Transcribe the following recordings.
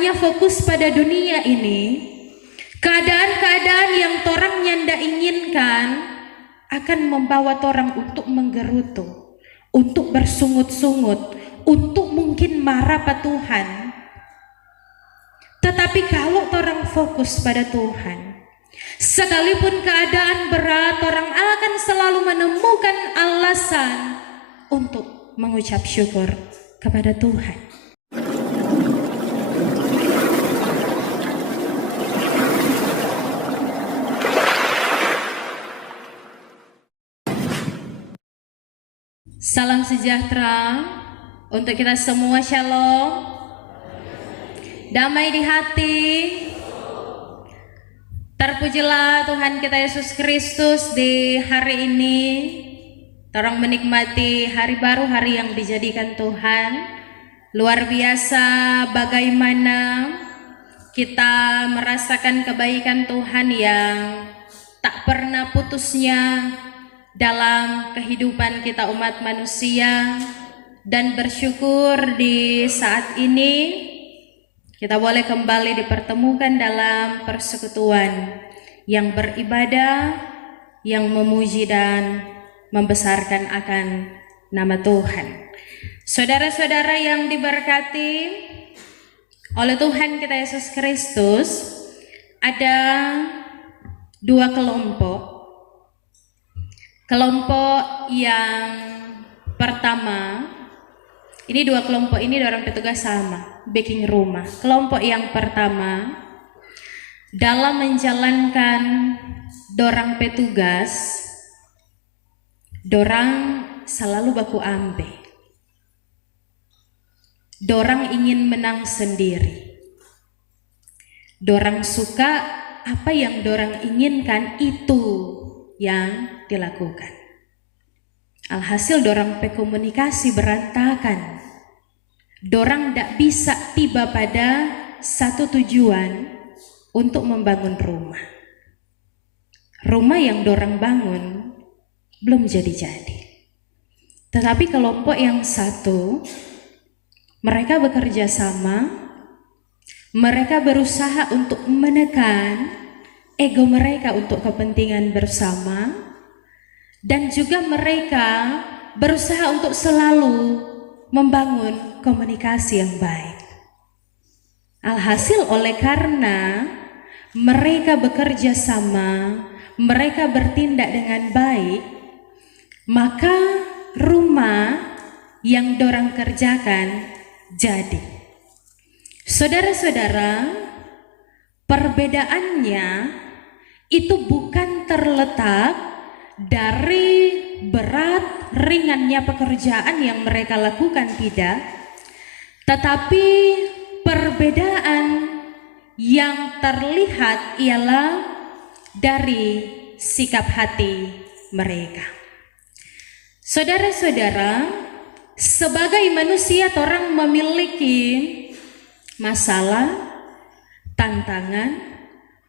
torangnya fokus pada dunia ini, keadaan-keadaan yang torang nyanda inginkan akan membawa torang untuk menggerutu, untuk bersungut-sungut, untuk mungkin marah pada Tuhan. Tetapi kalau torang fokus pada Tuhan, sekalipun keadaan berat, orang akan selalu menemukan alasan untuk mengucap syukur kepada Tuhan. Salam sejahtera untuk kita semua, shalom. Damai di hati. Terpujilah Tuhan kita Yesus Kristus di hari ini. Torang menikmati hari baru, hari yang dijadikan Tuhan. Luar biasa bagaimana kita merasakan kebaikan Tuhan yang tak pernah putusnya dalam kehidupan kita umat manusia, dan bersyukur di saat ini kita boleh kembali dipertemukan dalam persekutuan yang beribadah, yang memuji dan membesarkan akan nama Tuhan. Saudara-saudara yang diberkati oleh Tuhan kita Yesus Kristus, ada dua kelompok. Kelompok yang pertama, ini dua kelompok ini orang petugas sama, baking rumah. Kelompok yang pertama, dalam menjalankan dorang petugas, dorang selalu baku ambe. Dorang ingin menang sendiri. Dorang suka apa yang dorang inginkan itu yang dilakukan. Alhasil dorang komunikasi berantakan. Dorang tidak bisa tiba pada satu tujuan untuk membangun rumah. Rumah yang dorang bangun belum jadi-jadi. Tetapi kelompok yang satu, mereka bekerja sama, mereka berusaha untuk menekan ego mereka untuk kepentingan bersama, dan juga mereka berusaha untuk selalu membangun komunikasi yang baik. Alhasil oleh karena mereka bekerja sama, mereka bertindak dengan baik, maka rumah yang dorang kerjakan jadi. Saudara-saudara, perbedaannya itu bukan terletak dari berat ringannya pekerjaan yang mereka lakukan, tidak, tetapi perbedaan yang terlihat ialah dari sikap hati mereka. Saudara-saudara, sebagai manusia orang memiliki masalah, tantangan,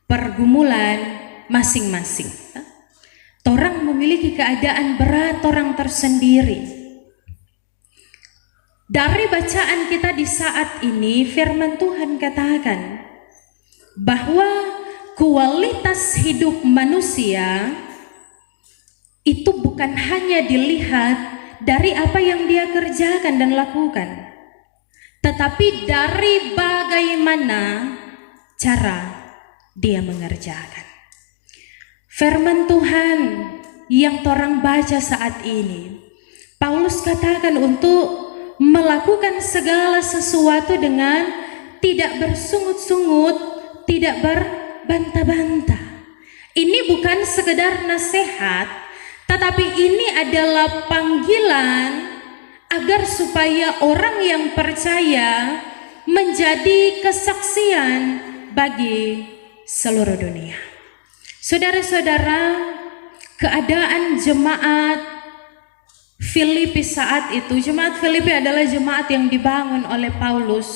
pergumulan masing-masing. Orang memiliki keadaan berat orang tersendiri. Dari bacaan kita di saat ini, firman Tuhan katakan bahwa kualitas hidup manusia itu bukan hanya dilihat dari apa yang dia kerjakan dan lakukan, tetapi dari bagaimana cara dia mengerjakan. Firman Tuhan yang torang baca saat ini, Paulus katakan untuk melakukan segala sesuatu dengan tidak bersungut-sungut, tidak berbantah-bantah. Ini bukan sekedar nasihat, tetapi ini adalah panggilan agar supaya orang yang percaya menjadi kesaksian bagi seluruh dunia. Saudara-saudara, keadaan jemaat Filipi saat itu, jemaat Filipi adalah jemaat yang dibangun oleh Paulus,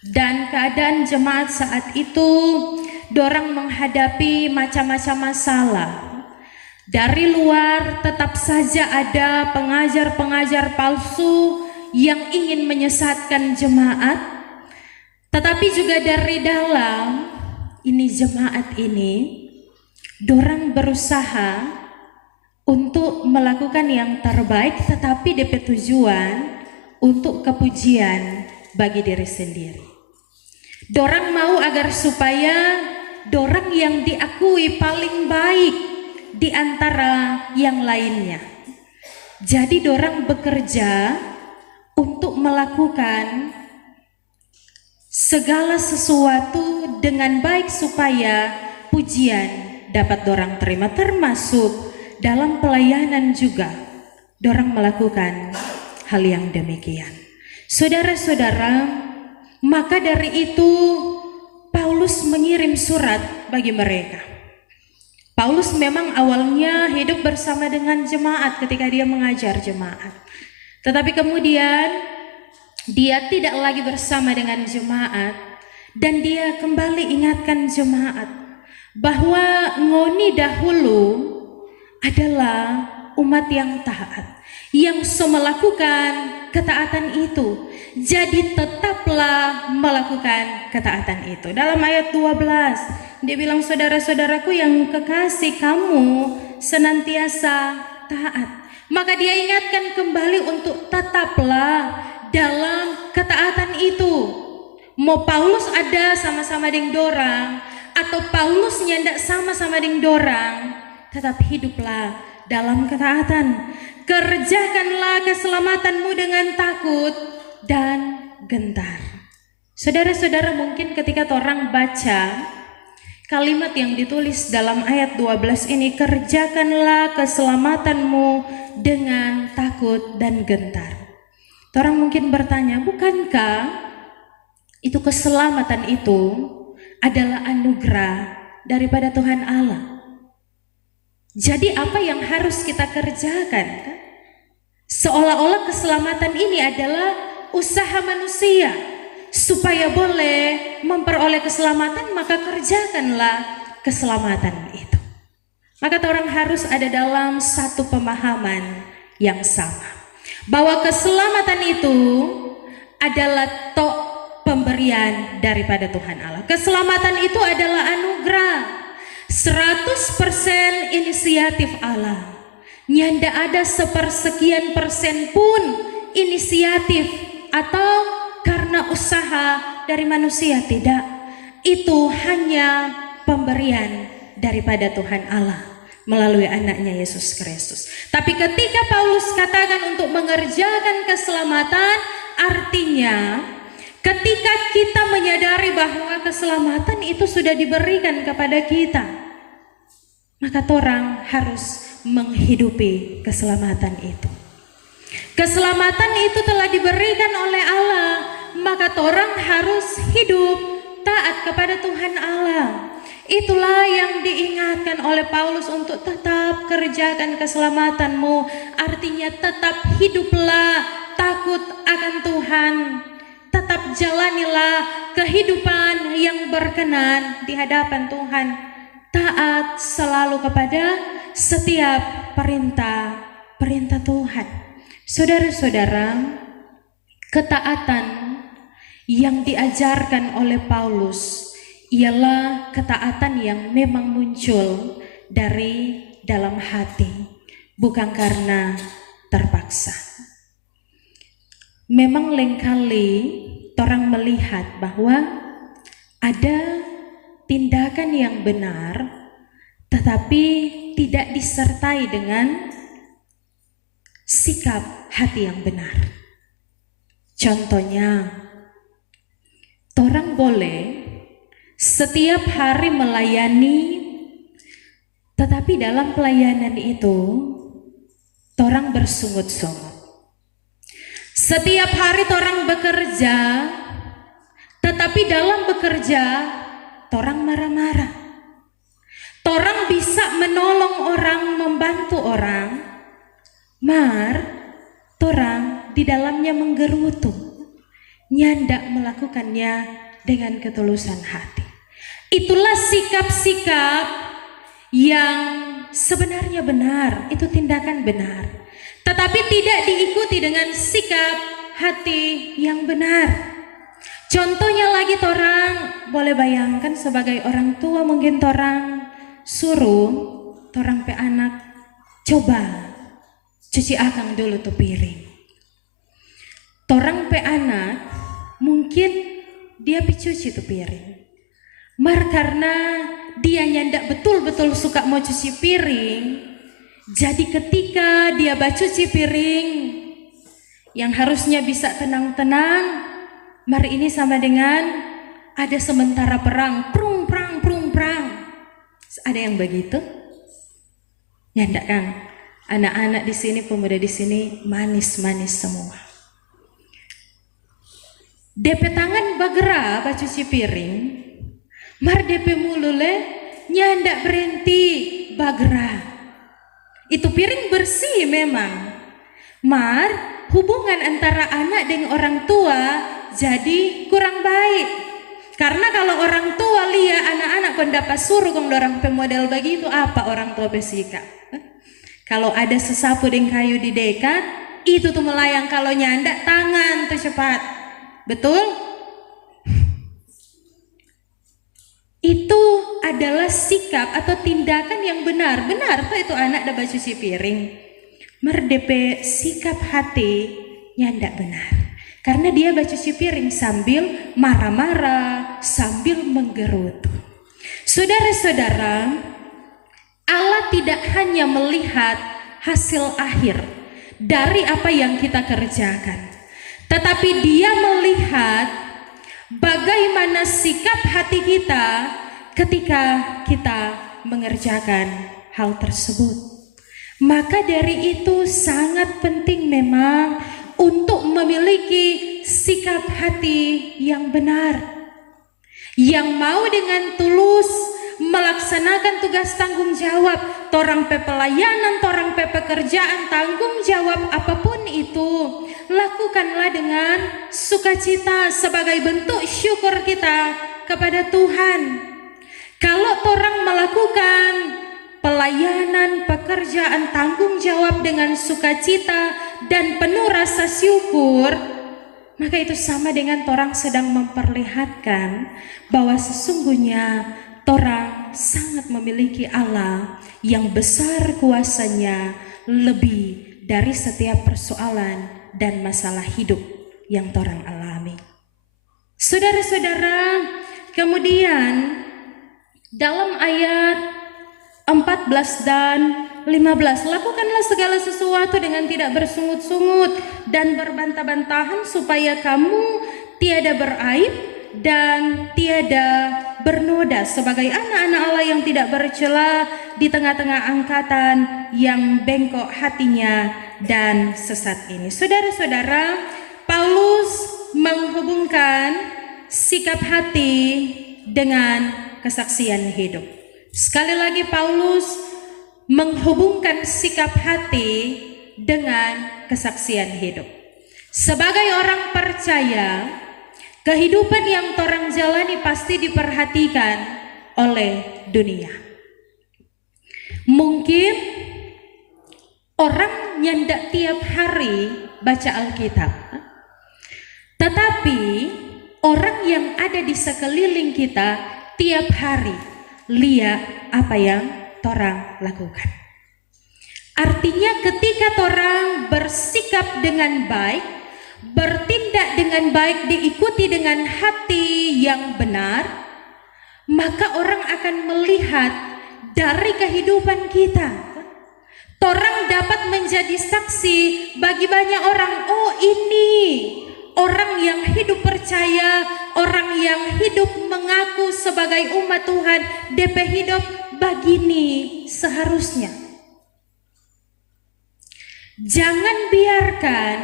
dan keadaan jemaat saat itu dorang menghadapi macam-macam masalah. Dari luar tetap saja ada pengajar-pengajar palsu yang ingin menyesatkan jemaat. Tetapi juga dari dalam ini jemaat ini, dorang berusaha untuk melakukan yang terbaik, tetapi DP tujuan untuk kepujian bagi diri sendiri. Dorang mau agar supaya dorang yang diakui paling baik di antara yang lainnya. Jadi dorang bekerja untuk melakukan segala sesuatu dengan baik supaya pujian dapat dorang terima, termasuk dalam pelayanan juga dorang melakukan hal yang demikian. Saudara-saudara, maka dari itu Paulus mengirim surat bagi mereka. Paulus memang awalnya hidup bersama dengan jemaat ketika dia mengajar jemaat. Tetapi kemudian dia tidak lagi bersama dengan jemaat dan dia kembali ingatkan jemaat bahwa ngoni dahulu adalah umat yang taat, yang melakukan ketaatan itu. Jadi tetaplah melakukan ketaatan itu. Dalam ayat 12 dia bilang, saudara-saudaraku yang kekasih, kamu senantiasa taat. Maka dia ingatkan kembali untuk tetaplah dalam ketaatan itu. Mau Paulus ada sama-sama dengan dorang atau Paulus nyandak sama-sama dengan dorang, tetap hiduplah dalam ketaatan. Kerjakanlah keselamatanmu dengan takut dan gentar. Saudara-saudara, mungkin ketika orang baca kalimat yang ditulis dalam ayat 12 ini, kerjakanlah keselamatanmu dengan takut dan gentar, orang mungkin bertanya, bukankah itu keselamatan itu adalah anugerah daripada Tuhan Allah? Jadi apa yang harus kita kerjakan? Seolah-olah keselamatan ini adalah usaha manusia. Supaya boleh memperoleh keselamatan, maka kerjakanlah keselamatan itu. Maka orang harus ada dalam satu pemahaman yang sama, bahwa keselamatan itu adalah pemberian daripada Tuhan Allah. Keselamatan itu adalah anugerah. 100% inisiatif Allah. Nyanda ada sepersekian persen pun inisiatif atau karena usaha dari manusia, tidak. Itu hanya pemberian daripada Tuhan Allah melalui anaknya Yesus Kristus. Tapi ketika Paulus katakan untuk mengerjakan keselamatan, artinya ketika kita menyadari bahwa keselamatan itu sudah diberikan kepada kita, maka orang harus menghidupi keselamatan itu. Keselamatan itu telah diberikan oleh Allah, maka orang harus hidup taat kepada Tuhan Allah. Itulah yang diingatkan oleh Paulus untuk tetap kerjakan keselamatanmu. Artinya tetap hiduplah takut akan Tuhan. Tetap jalanilah kehidupan yang berkenan di hadapan Tuhan. Taat selalu kepada setiap perintah Tuhan. Saudara-saudara, ketaatan yang diajarkan oleh Paulus ialah ketaatan yang memang muncul dari dalam hati, bukan karena terpaksa. Memang lengkali orang melihat bahwa ada tindakan yang benar tetapi tidak disertai dengan sikap hati yang benar. Contohnya, orang boleh setiap hari melayani, tetapi dalam pelayanan itu orang bersungut-sungut. Setiap hari orang bekerja, tetapi dalam bekerja orang marah-marah. Orang bisa menolong orang, membantu orang, orang di dalamnya menggerutu, nyandak melakukannya dengan ketulusan hati. Itulah sikap-sikap yang sebenarnya benar, itu tindakan benar, tetapi tidak diikuti dengan sikap hati yang benar. Contohnya lagi torang boleh bayangkan sebagai orang tua, mungkin torang suruh torang pe anak coba cuci akang dulu tuh piring. Torang pe anak mungkin dia picuci tuh piring. Mar karena dia nyandak betul-betul suka mau cuci piring, jadi ketika dia bacuci piring yang harusnya bisa tenang-tenang, mar ini sama dengan ada sementara perang, prung prang prung prang. Ada yang begitu? Nyandak kan? Anak-anak di sini, pemuda di sini manis-manis semua. DP tangan bagera bacuci piring, mar DP mulule nyandak berhenti bagera. Itu piring bersih memang, mar hubungan antara anak dengan orang tua jadi kurang baik. Karena kalau orang tua lihat anak-anak kon dapat suruh kong dorang pemodel begitu, apa orang tua bersikap? Kalau ada sesapu dengan kayu di dekat, itu tuh melayang. Kalau nyandak tangan tuh cepat, betul? Itu adalah sikap atau tindakan yang benar. Benar tuh itu anak dapat cuci piring. Merdepe sikap hati nyandak benar. Karena dia bacuci piring sambil marah-marah, sambil menggerutu. Saudara-saudara, Allah tidak hanya melihat hasil akhir dari apa yang kita kerjakan, tetapi Dia melihat bagaimana sikap hati kita ketika kita mengerjakan hal tersebut. Maka dari itu sangat penting memang untuk memiliki sikap hati yang benar, yang mau dengan tulus melaksanakan tugas tanggung jawab, torang pe pelayanan, torang pe pekerjaan, tanggung jawab apapun itu, lakukanlah dengan sukacita sebagai bentuk syukur kita kepada Tuhan. Kalau torang melakukan pelayanan, pekerjaan, tanggung jawab dengan sukacita dan penuh rasa syukur, maka itu sama dengan torang sedang memperlihatkan bahwa sesungguhnya torang sangat memiliki Allah yang besar kuasanya lebih dari setiap persoalan dan masalah hidup yang torang alami. Saudara-saudara, kemudian dalam ayat 14 dan 15, lakukanlah segala sesuatu dengan tidak bersungut-sungut dan berbantah-bantahan supaya kamu tiada beraib dan tiada bernoda sebagai anak-anak Allah yang tidak bercela di tengah-tengah angkatan yang bengkok hatinya dan sesat ini. Saudara-saudara, Paulus menghubungkan sikap hati dengan kesaksian hidup. Sekali lagi Paulus menghubungkan sikap hati dengan kesaksian hidup. Sebagai orang percaya, kehidupan yang torang jalani pasti diperhatikan oleh dunia. Mungkin orang nyandak tiap hari baca Alkitab, tetapi orang yang ada di sekeliling kita tiap hari lihat apa yang torang lakukan. Artinya ketika torang bersikap dengan baik, bertindak dengan baik, diikuti dengan hati yang benar, maka orang akan melihat dari kehidupan kita. Torang dapat menjadi saksi bagi banyak orang, oh ini orang yang hidup percaya, orang yang hidup mengaku sebagai umat Tuhan, DP hidup begini seharusnya. Jangan biarkan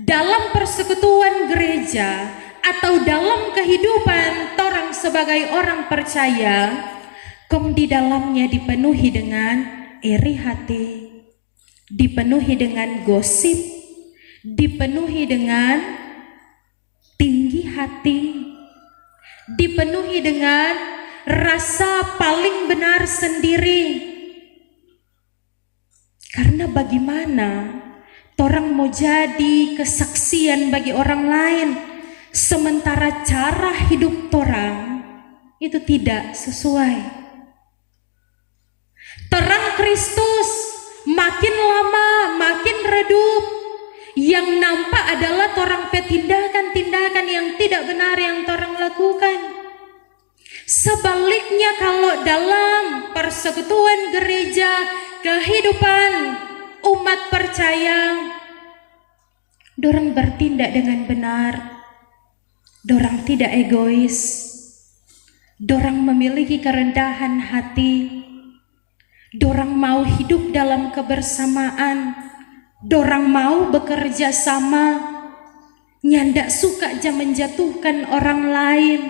dalam persekutuan gereja atau dalam kehidupan torang sebagai orang percaya, kong di dalamnya dipenuhi dengan iri hati, dipenuhi dengan gosip, dipenuhi dengan tinggi hati, dipenuhi dengan rasa paling benar sendiri. Karena bagaimana torang mau jadi kesaksian bagi orang lain, sementara cara hidup torang itu tidak sesuai. Terang Kristus makin lama makin redup. Yang nampak adalah torang tindakan-tindakan yang tidak benar yang torang lakukan. Sebaliknya kalau dalam persekutuan gereja, kehidupan umat percaya, dorang bertindak dengan benar, dorang tidak egois, dorang memiliki kerendahan hati, dorang mau hidup dalam kebersamaan, dorang mau bekerja sama, nyandak suka jam menjatuhkan orang lain.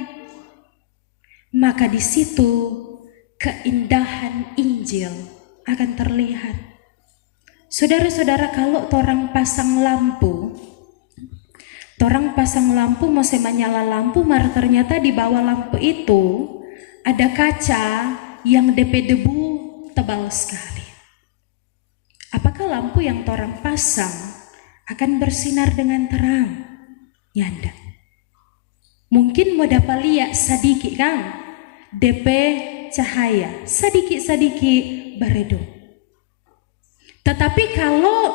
Maka di situ keindahan Injil akan terlihat. Saudara-saudara, kalau torang pasang lampu mau menyala lampu, maka ternyata di bawah lampu itu ada kaca yang DP debu tebal sekali. Apakah lampu yang torang pasang akan bersinar dengan terang? Nyanda. Mungkin mau dapat lihat sedikit kan, DP cahaya sedikit beredup. Tetapi kalau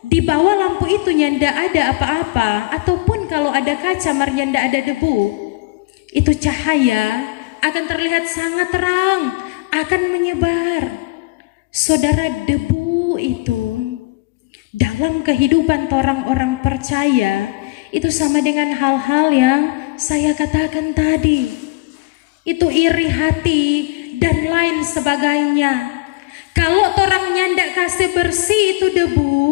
di bawah lampu itu nyanda ada apa-apa, ataupun kalau ada kaca nyanda ada debu, itu cahaya akan terlihat sangat terang, akan menyebar. Saudara, debu itu dalam kehidupan orang-orang percaya itu sama dengan hal-hal yang saya katakan tadi. Itu iri hati dan lain sebagainya. Kalau orang nyandak kasih bersih itu debu,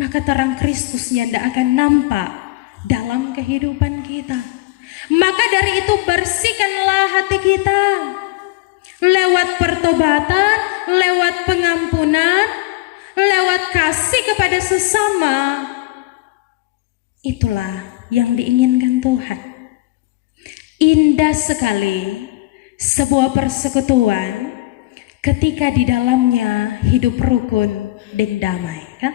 maka terang Kristus nyandak akan nampak dalam kehidupan kita. Maka dari itu bersihkanlah hati kita lewat pertobatan, lewat pengampunan, lewat kasih kepada sesama. Itulah yang diinginkan Tuhan. Indah sekali sebuah persekutuan ketika di dalamnya hidup rukun dan damai, kan?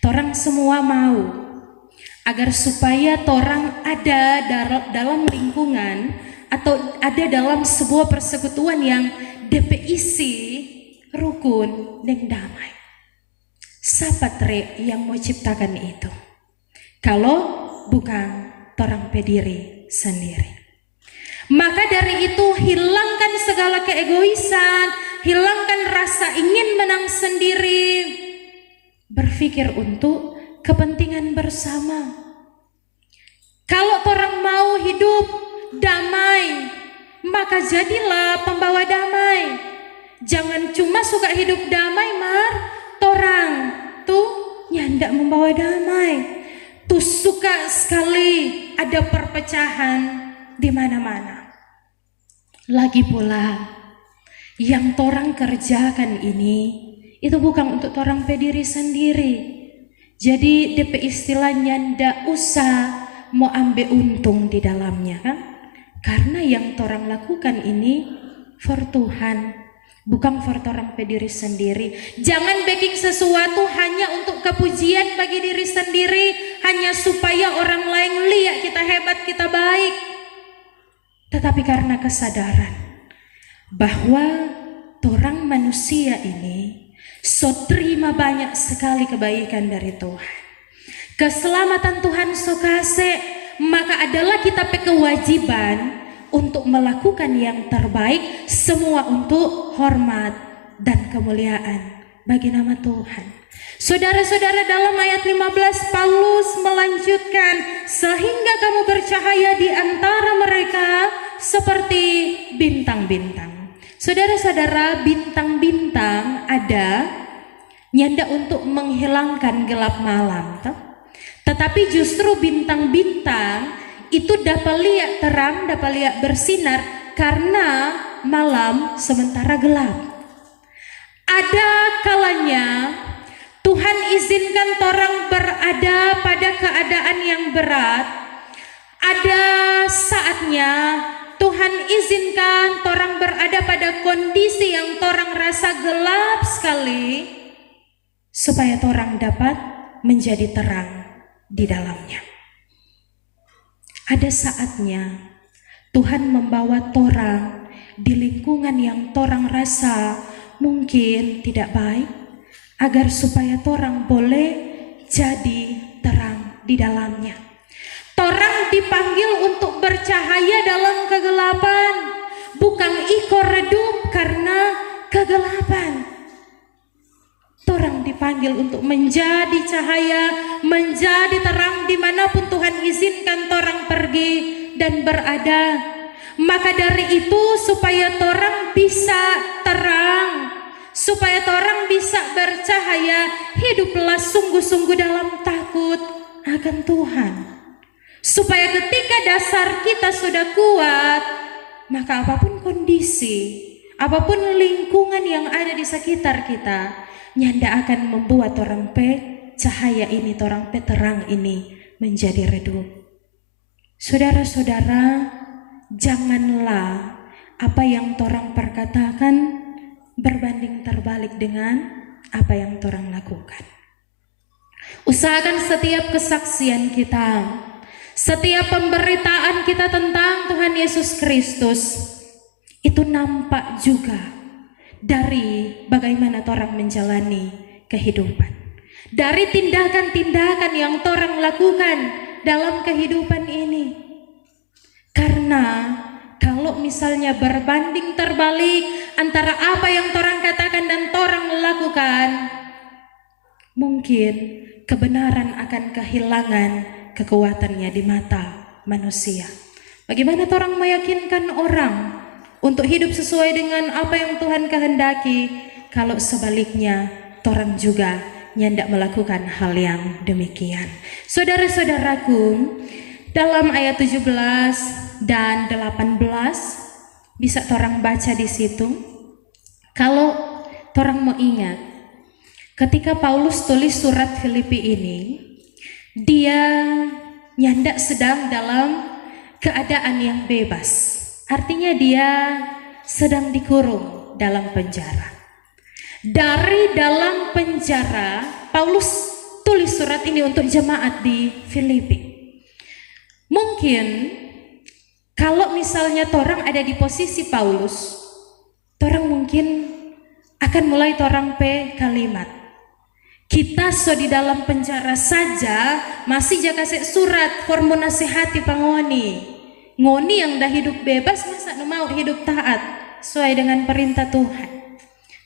Torang semua mau agar supaya torang ada dalam lingkungan atau ada dalam sebuah persekutuan yang isi rukun dan damai. Siapa yang mau ciptakan itu? Kalau bukan torang pediri sendiri. Maka dari itu hilangkan segala keegoisan, hilangkan rasa ingin menang sendiri, berpikir untuk kepentingan bersama. Kalau orang mau hidup damai, maka jadilah pembawa damai. Jangan cuma suka hidup damai, torang tuh nyandak membawa damai. Tuh suka sekali ada perpecahan di mana-mana. Lagi pula yang torang kerjakan ini itu bukan untuk torang pediri sendiri. Jadi DP istilahnya ndak usah mau ambil untung di dalamnya, kan? Karena yang torang lakukan ini for Tuhan, bukan for torang pediri sendiri. Jangan bikin sesuatu hanya untuk kepujian bagi diri sendiri, hanya supaya orang lain lihat kita hebat, kita baik. Tetapi karena kesadaran bahwa torang manusia ini so terima banyak sekali kebaikan dari Tuhan, keselamatan Tuhan so kasih, maka adalah kita kewajiban untuk melakukan yang terbaik, semua untuk hormat dan kemuliaan bagi nama Tuhan. Saudara-saudara, dalam ayat 15 Paulus melanjutkan, sehingga kamu bercahaya di antara mereka seperti bintang-bintang. Saudara-saudara, bintang-bintang ada nyanda untuk menghilangkan gelap malam, tetapi justru bintang-bintang itu dapat lihat terang, dapat lihat bersinar karena malam sementara gelap. Ada kalanya Tuhan izinkan orang berada pada keadaan yang berat. Ada saatnya Tuhan izinkan orang berada pada kondisi yang orang rasa gelap sekali, supaya orang dapat menjadi terang di dalamnya. Ada saatnya Tuhan membawa torang di lingkungan yang torang rasa mungkin tidak baik, agar supaya torang boleh jadi terang di dalamnya. Torang dipanggil untuk bercahaya dalam kegelapan, bukan ikut redup karena kegelapan. Torang dipanggil untuk menjadi cahaya, menjadi terang dimanapun Tuhan izinkan torang pergi dan berada. Maka dari itu supaya torang bisa terang, supaya torang bisa bercahaya, hiduplah sungguh-sungguh dalam takut akan Tuhan. Supaya ketika dasar kita sudah kuat, maka apapun kondisi, apapun lingkungan yang ada di sekitar kita, nyanda akan membuat orang cahaya ini, orang terang ini menjadi redup. Saudara-saudara, janganlah apa yang torang perkatakan berbanding terbalik dengan apa yang torang lakukan. Usahakan setiap kesaksian kita, setiap pemberitaan kita tentang Tuhan Yesus Kristus itu nampak juga dari bagaimana torang menjalani kehidupan, dari tindakan-tindakan yang torang lakukan dalam kehidupan ini. Karena kalau misalnya berbanding terbalik antara apa yang torang katakan dan torang lakukan, mungkin kebenaran akan kehilangan kekuatannya di mata manusia. Bagaimana torang meyakinkan orang untuk hidup sesuai dengan apa yang Tuhan kehendaki, kalau sebaliknya torang juga nyandak melakukan hal yang demikian. Saudara-saudaraku, dalam ayat 17 dan 18 bisa torang baca di situ. Kalau torang mau ingat, ketika Paulus tulis surat Filipi ini, dia nyandak sedang dalam keadaan yang bebas. Artinya dia sedang dikurung dalam penjara. Dari dalam penjara, Paulus tulis surat ini untuk jemaat di Filipi. Mungkin kalau misalnya torang ada di posisi Paulus, torang mungkin akan mulai torang kalimat. Kita so di dalam penjara saja masih jaga surat formu nasihati pangoni. Ngoni yang dah hidup bebas masa mau hidup taat sesuai dengan perintah Tuhan.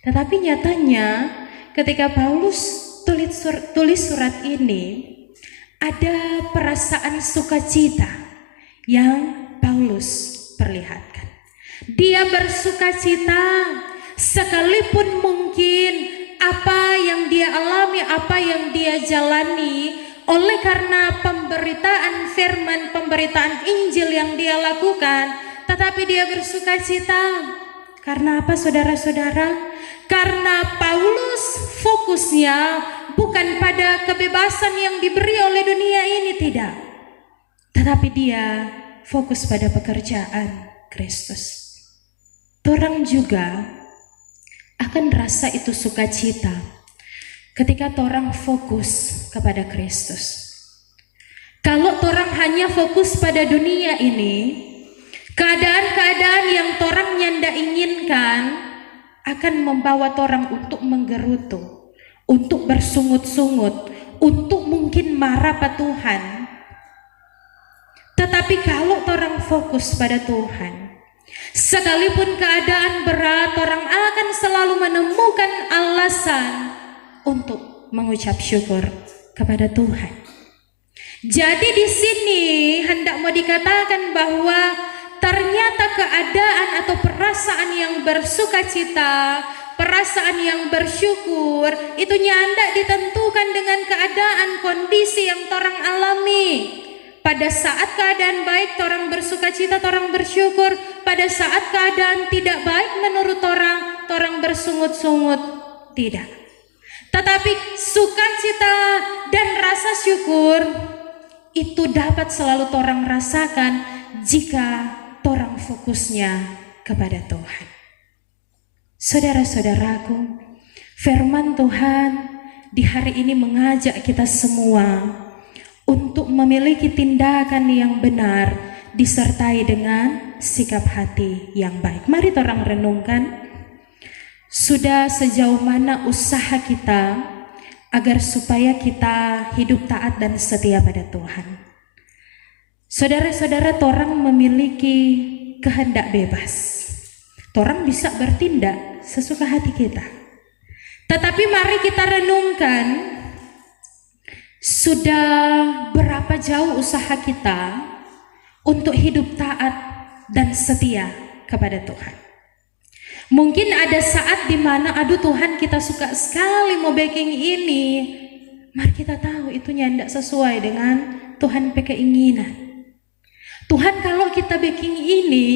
Tetapi nyatanya ketika Paulus tulis surat ini, ada perasaan sukacita yang Paulus perlihatkan. Dia bersukacita sekalipun mungkin apa yang dia alami, apa yang dia jalani oleh karena pemberitaan firman, pemberitaan Injil yang dia lakukan, tetapi dia bersukacita. Karena apa, saudara-saudara? Karena Paulus fokusnya bukan pada kebebasan yang diberi oleh dunia ini, tidak, tetapi dia fokus pada pekerjaan Kristus. Torang juga akan rasa itu sukacita ketika torang fokus kepada Kristus. Kalau torang hanya fokus pada dunia ini, keadaan-keadaan yang torang nyanda inginkan akan membawa torang untuk menggerutu, untuk bersungut-sungut, untuk mungkin marah pada Tuhan. Tetapi kalau torang fokus pada Tuhan, sekalipun keadaan berat, orang akan selalu menemukan alasan untuk mengucap syukur kepada Tuhan. Jadi di sini hendak mau dikatakan bahwa ternyata keadaan atau perasaan yang bersukacita, perasaan yang bersyukur itu nyandak ditentukan dengan keadaan kondisi yang torang alami. Pada saat keadaan baik, torang bersukacita, torang bersyukur. Pada saat keadaan tidak baik menurut torang, torang bersungut-sungut. Tidak. Tetapi sukacita dan rasa syukur itu dapat selalu torang rasakan jika torang fokusnya kepada Tuhan. Saudara-saudaraku, firman Tuhan di hari ini mengajak kita semua untuk memiliki tindakan yang benar disertai dengan sikap hati yang baik. Mari orang renungkan, sudah sejauh mana usaha kita agar supaya kita hidup taat dan setia pada Tuhan. Saudara-saudara, torang memiliki kehendak bebas. Torang bisa bertindak sesuka hati kita. Tetapi mari kita renungkan, sudah berapa jauh usaha kita untuk hidup taat dan setia kepada Tuhan. Mungkin ada saat di mana aduh Tuhan, kita suka sekali mau baking ini. Mari kita tahu itu tidak sesuai dengan Tuhan keinginan. Tuhan, kalau kita baking ini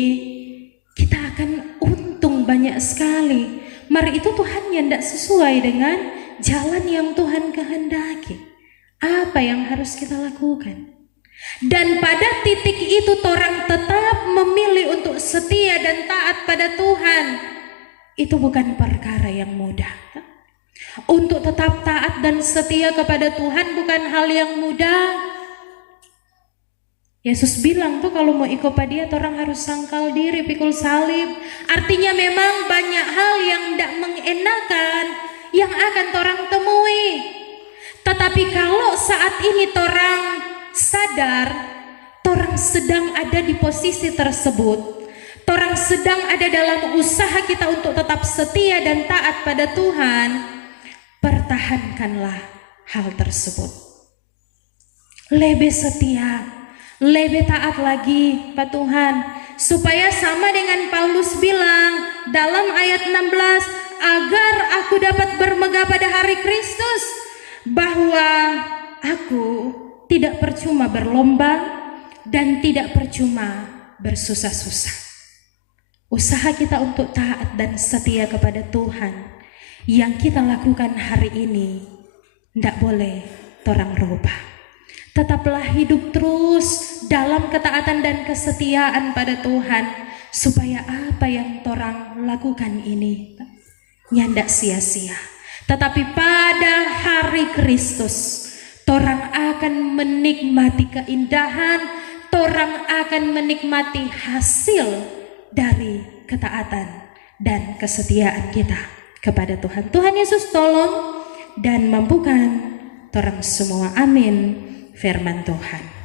kita akan untung banyak sekali. Mari itu Tuhan yang tidak sesuai dengan jalan yang Tuhan kehendaki. Apa yang harus kita lakukan? Dan pada titik itu orang tetap memilih untuk setia dan taat pada Tuhan. Itu bukan perkara yang mudah. Untuk tetap taat dan setia kepada Tuhan bukan hal yang mudah. Yesus bilang tuh kalau mau ikut pada dia, orang harus sangkal diri, pikul salib. Artinya memang banyak hal yang tidak mengenakan yang akan orang temui. Tetapi kalau saat ini orang sadar, orang sedang ada di posisi tersebut, orang sedang ada dalam usaha kita untuk tetap setia dan taat pada Tuhan, pertahankanlah hal tersebut. Lebih setia, lebih taat lagi pada Tuhan, supaya sama dengan Paulus bilang dalam ayat 16, agar aku dapat bermegah pada hari Kristus, bahwa aku tidak percuma berlomba dan tidak percuma bersusah-susah. Usaha kita untuk taat dan setia kepada Tuhan yang kita lakukan hari ini tidak boleh orang rubah. Tetaplah hidup terus dalam ketaatan dan kesetiaan pada Tuhan, supaya apa yang orang lakukan ini nyandak sia-sia. Tetapi pada hari Kristus, orang akan menikmati keindahan, orang akan menikmati hasil dari ketaatan dan kesetiaan kita kepada Tuhan. Tuhan Yesus tolong dan mampukan orang semua. Amin. Firman Tuhan.